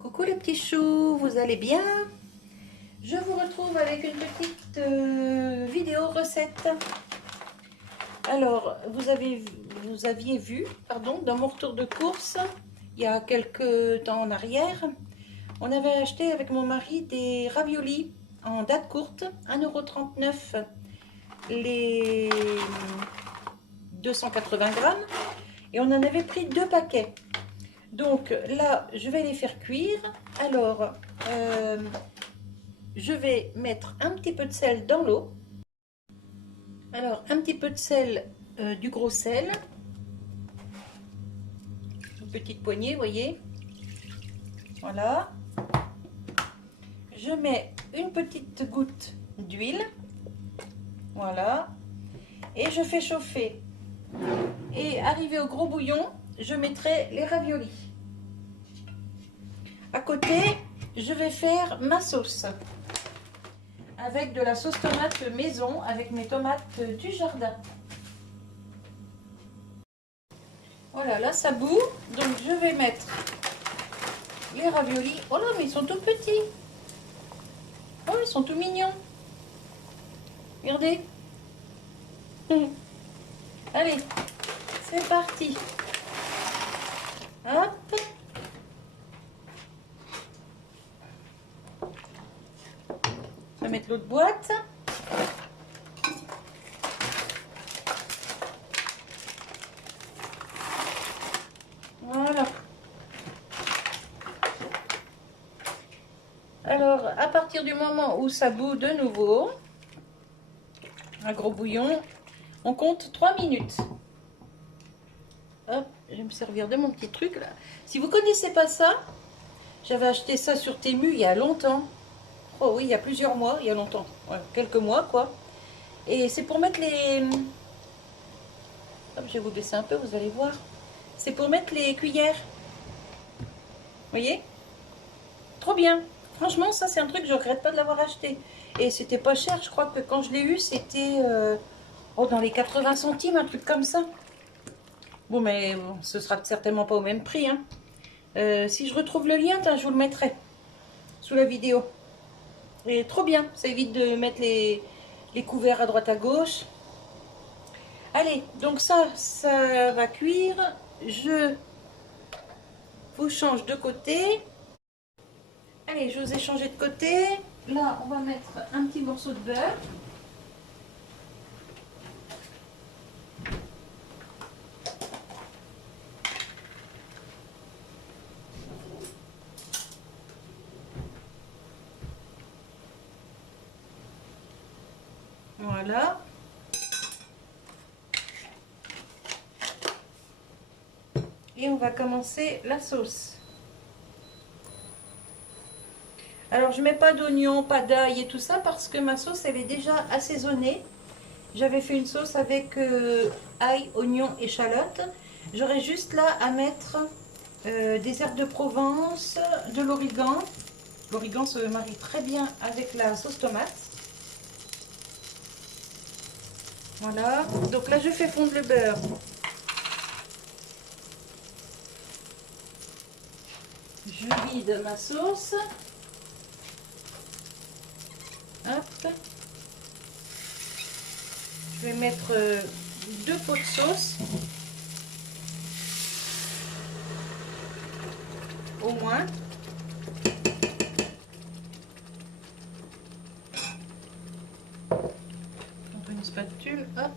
Coucou les petits choux, vous allez bien? Je vous retrouve avec une petite vidéo recette. Alors, vous aviez vu, pardon, dans mon retour de course, il y a quelques temps en arrière, on avait acheté avec mon mari des raviolis en date courte, 1,39 € les 280 grammes, et on en avait pris 2 paquets. Donc là, je vais les faire cuire. Alors, je vais mettre un petit peu de sel dans l'eau. Alors, un petit peu de sel, du gros sel. Une petite poignée, vous voyez. Voilà. Je mets une petite goutte d'huile. Voilà. Et je fais chauffer. Et arrivé au gros bouillon, je mettrai les raviolis. À côté, je vais faire ma sauce. Avec de la sauce tomate maison, avec mes tomates du jardin. Voilà, là ça bout, donc je vais mettre les raviolis. Oh là, mais ils sont tout petits. Oh, ils sont tout mignons. Regardez. Allez, c'est parti. Hop. Je vais mettre l'autre boîte. Voilà. Alors, à partir du moment où ça bout de nouveau, un gros bouillon, on compte 3 minutes. Hop, je vais me servir de mon petit truc là. Si vous ne connaissez pas ça, j'avais acheté ça sur Temu il y a longtemps. Oh oui, il y a plusieurs mois, il y a longtemps. Ouais, quelques mois quoi. Et c'est pour mettre les... Hop, je vais vous baisser un peu, vous allez voir. C'est pour mettre les cuillères. Vous voyez? Trop bien. Franchement, ça c'est un truc, je regrette pas de l'avoir acheté. Et c'était pas cher, je crois que quand je l'ai eu, c'était dans les 80 centimes, un truc comme ça. Bon, mais bon, ce sera certainement pas au même prix. Hein. Si je retrouve le lien, je vous le mettrai sous la vidéo. Et trop bien, ça évite de mettre les couverts à droite à gauche. Allez, donc ça va cuire. Je vous change de côté. Allez, je vous ai changé de côté. Là, on va mettre un petit morceau de beurre. Voilà. Et on va commencer la sauce. Alors, je ne mets pas d'oignon, pas d'ail et tout ça parce que ma sauce, elle est déjà assaisonnée. J'avais fait une sauce avec ail, oignon, échalote. J'aurais juste là à mettre des herbes de Provence, de l'origan. L'origan se marie très bien avec la sauce tomate. Voilà. Donc là, je fais fondre le beurre. Je vide ma sauce. Hop. Je vais mettre 2 pots de sauce. Au moins. Prendre une spatule. Hop.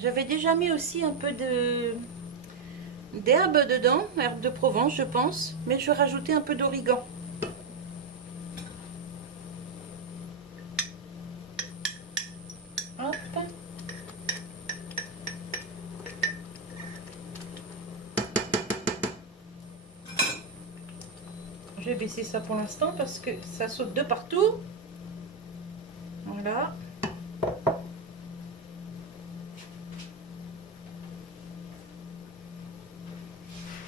J'avais déjà mis aussi un peu d'herbe dedans, herbe de Provence je pense, mais je vais rajouter un peu d'origan. Hop. Je vais baisser ça pour l'instant parce que ça saute de partout. Voilà.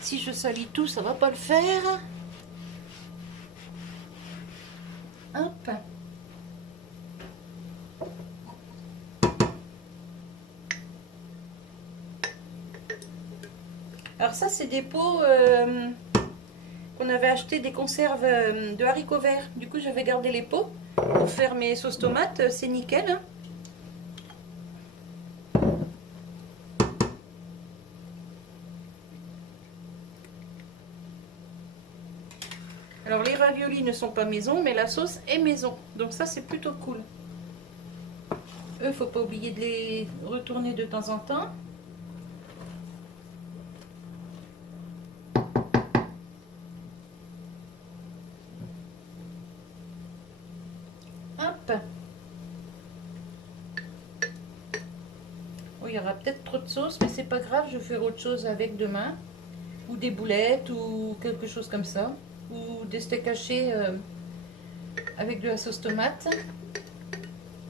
Si je salis tout, ça va pas le faire. Hop. Alors ça, c'est des pots qu'on avait acheté des conserves de haricots verts. Du coup, j'avais gardé les pots pour faire mes sauces tomates. C'est nickel, hein. Alors les raviolis ne sont pas maison, mais la sauce est maison. Donc ça, c'est plutôt cool. Eux, faut pas oublier de les retourner de temps en temps. Hop. Oh, il y aura peut-être trop de sauce, mais c'est pas grave, je vais faire autre chose avec demain. Ou des boulettes, ou quelque chose comme ça. Ou des steaks hachés avec de la sauce tomate.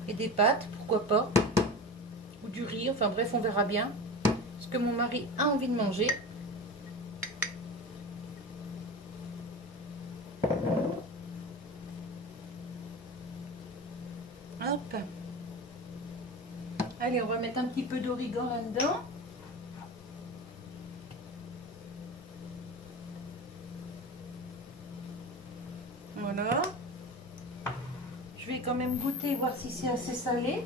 Et des pâtes, pourquoi pas. Ou du riz, enfin bref, on verra bien. Ce que mon mari a envie de manger. Hop. Allez, on va mettre un petit peu d'origan là-dedans. Voilà. Je vais quand même goûter, voir si c'est assez salé.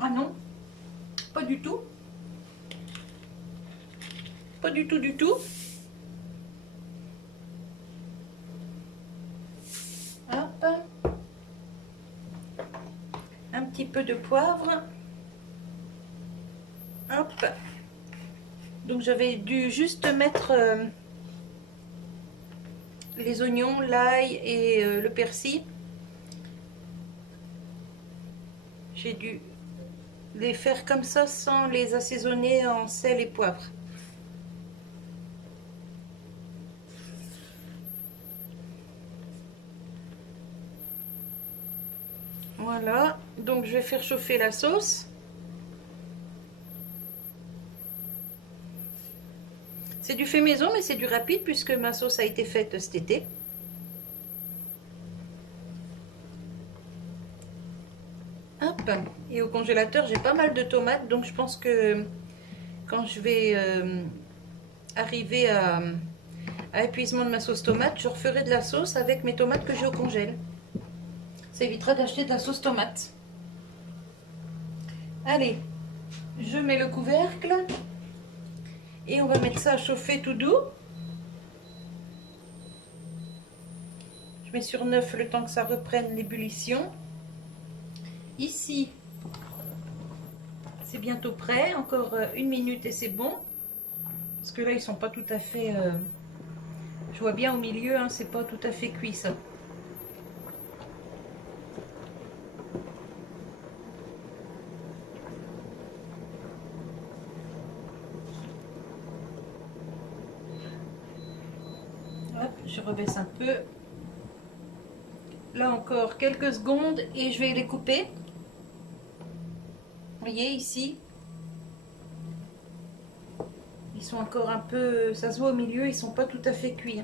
Ah non, pas du tout. Pas du tout, du tout. Hop. Un petit peu de poivre. Hop. Donc j'avais dû juste mettre les oignons, l'ail et le persil. J'ai dû les faire comme ça sans les assaisonner en sel et poivre. Voilà, donc je vais faire chauffer la sauce. C'est du fait maison, mais c'est du rapide puisque ma sauce a été faite cet été. Hop, et au congélateur, j'ai pas mal de tomates, donc je pense que quand je vais arriver à épuisement de ma sauce tomate, je referai de la sauce avec mes tomates que j'ai au congèle. Ça évitera d'acheter de la sauce tomate. Allez, je mets le couvercle et on va mettre ça à chauffer tout doux. Je mets sur 9 le temps que ça reprenne l'ébullition. Ici, c'est bientôt prêt, encore 1 minute et c'est bon. Parce que là, ils sont pas tout à fait... je vois bien au milieu, hein, c'est pas tout à fait cuit ça. Hop, je rebaisse un peu. Là encore quelques secondes et je vais les couper. Vous voyez ici, ils sont encore un peu, ça se voit au milieu, ils sont pas tout à fait cuits.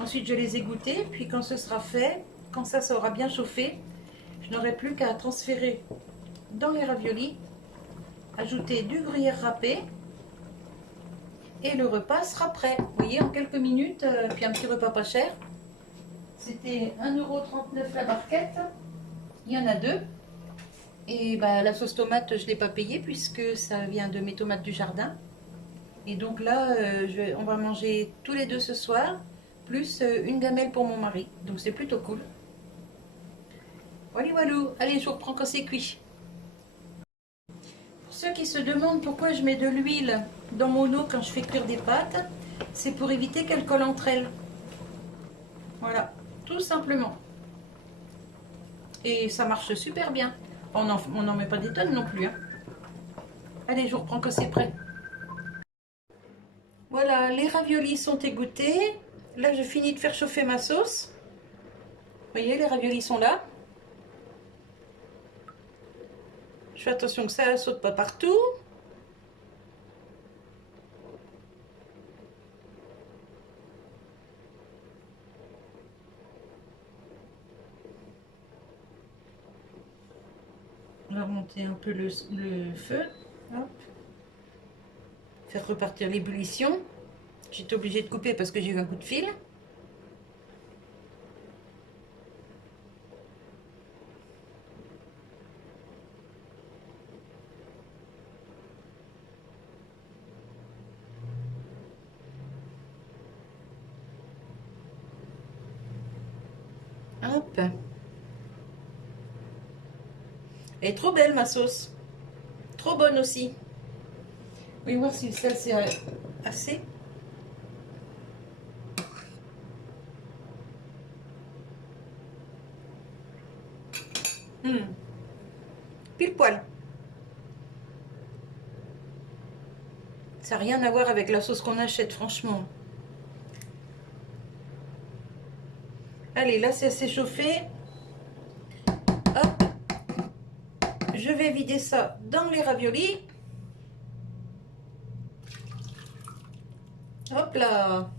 Ensuite je les ai goûtés, puis quand ce sera fait, quand ça aura bien chauffé, je n'aurai plus qu'à transférer dans les raviolis, ajouter du gruyère râpé et le repas sera prêt. Vous voyez, en quelques minutes, puis un petit repas pas cher. C'était 1,39 € la barquette, il y en a deux. Et bah, la sauce tomate, je ne l'ai pas payée puisque ça vient de mes tomates du jardin. Et donc là, on va manger tous les deux ce soir, plus une gamelle pour mon mari. Donc c'est plutôt cool. Voilà, voilà. Allez, je vous reprends quand c'est cuit. Pour ceux qui se demandent pourquoi je mets de l'huile dans mon eau quand je fais cuire des pâtes, c'est pour éviter qu'elles collent entre elles. Voilà, tout simplement. Et ça marche super bien. On n'en met pas des tonnes non plus, hein. Allez, je vous reprends quand c'est prêt. Voilà, les raviolis sont égouttés. Là, je finis de faire chauffer ma sauce. Vous voyez, les raviolis sont là. Je fais attention que ça ne saute pas partout. va remonter un peu le feu. Hop. Faire repartir l'ébullition. J'étais obligée de couper parce que j'ai eu un coup de fil. Hop. Elle est trop belle ma sauce. Trop bonne aussi. Oui, voir si ça c'est assez. Pile poil. Ça n'a rien à voir avec la sauce qu'on achète, franchement. Allez, là c'est assez chauffé. Hop. Je vais vider ça dans les raviolis. Hop là.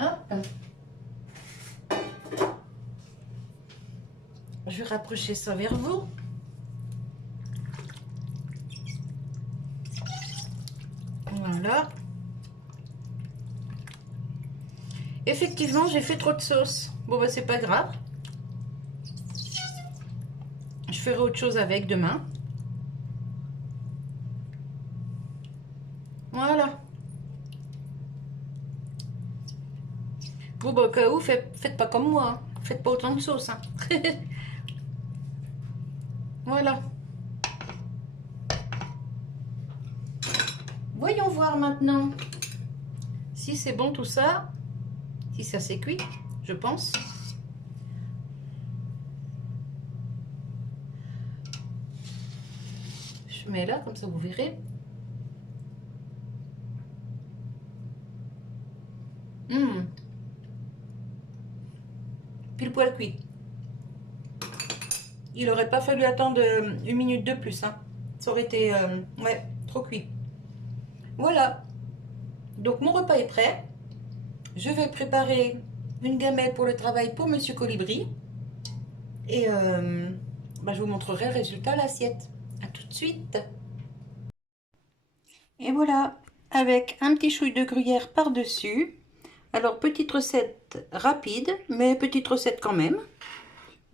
Hop. Je vais rapprocher ça vers vous. Voilà. Effectivement, j'ai fait trop de sauce. Bon, bah, c'est pas grave. Je ferai autre chose avec demain. Voilà. Bon, bah, au cas où, faites pas comme moi. Hein. Faites pas autant de sauce. Hein. Voilà. Voyons voir maintenant si c'est bon tout ça. Si ça s'est cuit, je pense. Je mets là, comme ça vous verrez. Pile poil cuit. Il n'aurait pas fallu attendre 1 minute de plus. Hein. Ça aurait été ouais, trop cuit. Voilà. Donc mon repas est prêt. Je vais préparer une gamelle pour le travail pour Monsieur Colibri. Et bah, je vous montrerai le résultat à l'assiette. A tout de suite. Et voilà, avec un petit chouille de gruyère par-dessus. Alors, petite recette rapide, mais petite recette quand même.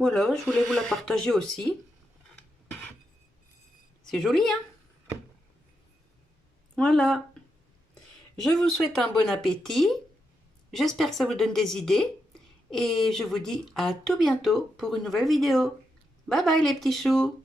Voilà, je voulais vous la partager aussi. C'est joli, hein? Voilà. Je vous souhaite un bon appétit. J'espère que ça vous donne des idées. Et je vous dis à tout bientôt pour une nouvelle vidéo. Bye bye les petits choux!